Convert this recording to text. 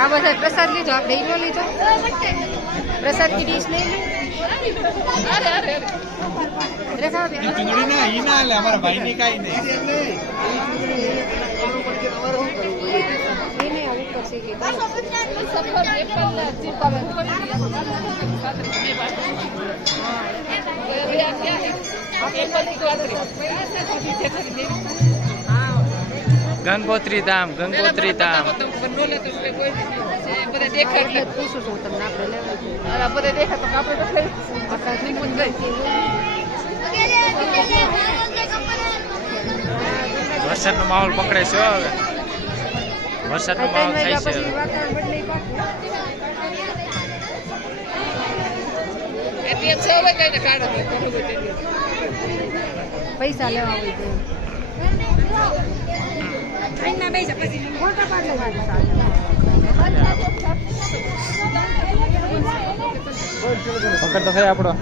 આ બધા પ્રસાદ લીધો, આપણે ઈનો લીધો પ્રસાદ की डिश ले ली। हमारा भाई ने का ही नहीं गंगोत्री धाम गंगोत्री धाम વરસાદનો માહોલ પકડે છે હવે વરસાદનો માહોલ થાય છે પૈસા લેવા હોય પકડ તો ખરી આપણો